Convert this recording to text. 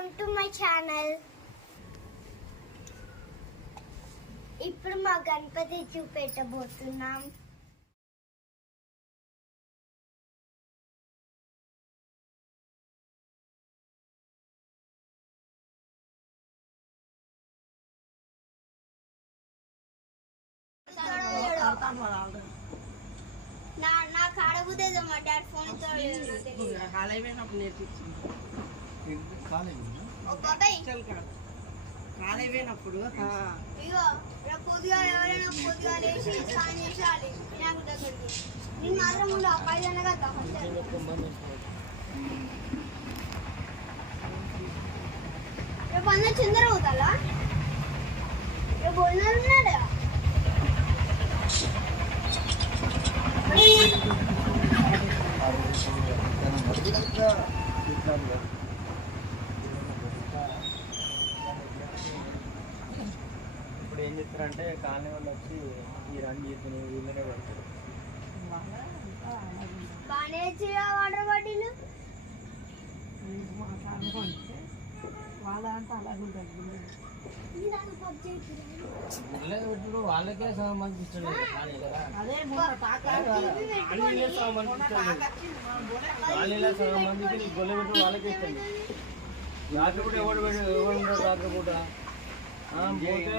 Welcome to my channel ఇప్పుడు మా గణపతి చూపెట్టబోతున్నాం నా నా కాడబుద్దేదో మా డాడ్ ఫోన్ ఇస్తాడు కాలేపోయినప్పుడు ఇగో రేపు పొద్దుగా ఎవరైనా పొద్దుగా లేచి స్నానం చేసి రాలి నాకు దగ్గరికి నేను మాత్రం ఉండు రేపు అన్న చంద్ర అవుతాలా రేపు ఉన్నాడా? ఇప్పుడు ఏం చెప్తారంటే కాలనీ వాళ్ళు వచ్చి ఈ రన్ చేతులు వీళ్ళనే పెడతారు. వాళ్ళకే సంబంధించలేదు సగం మందికి గొల్లె పెట్టు వాళ్ళకే ఇస్తుంది రాత్రిపూట ఎవడు ఎవడు రాత్రిపూట? ఆ, పోతే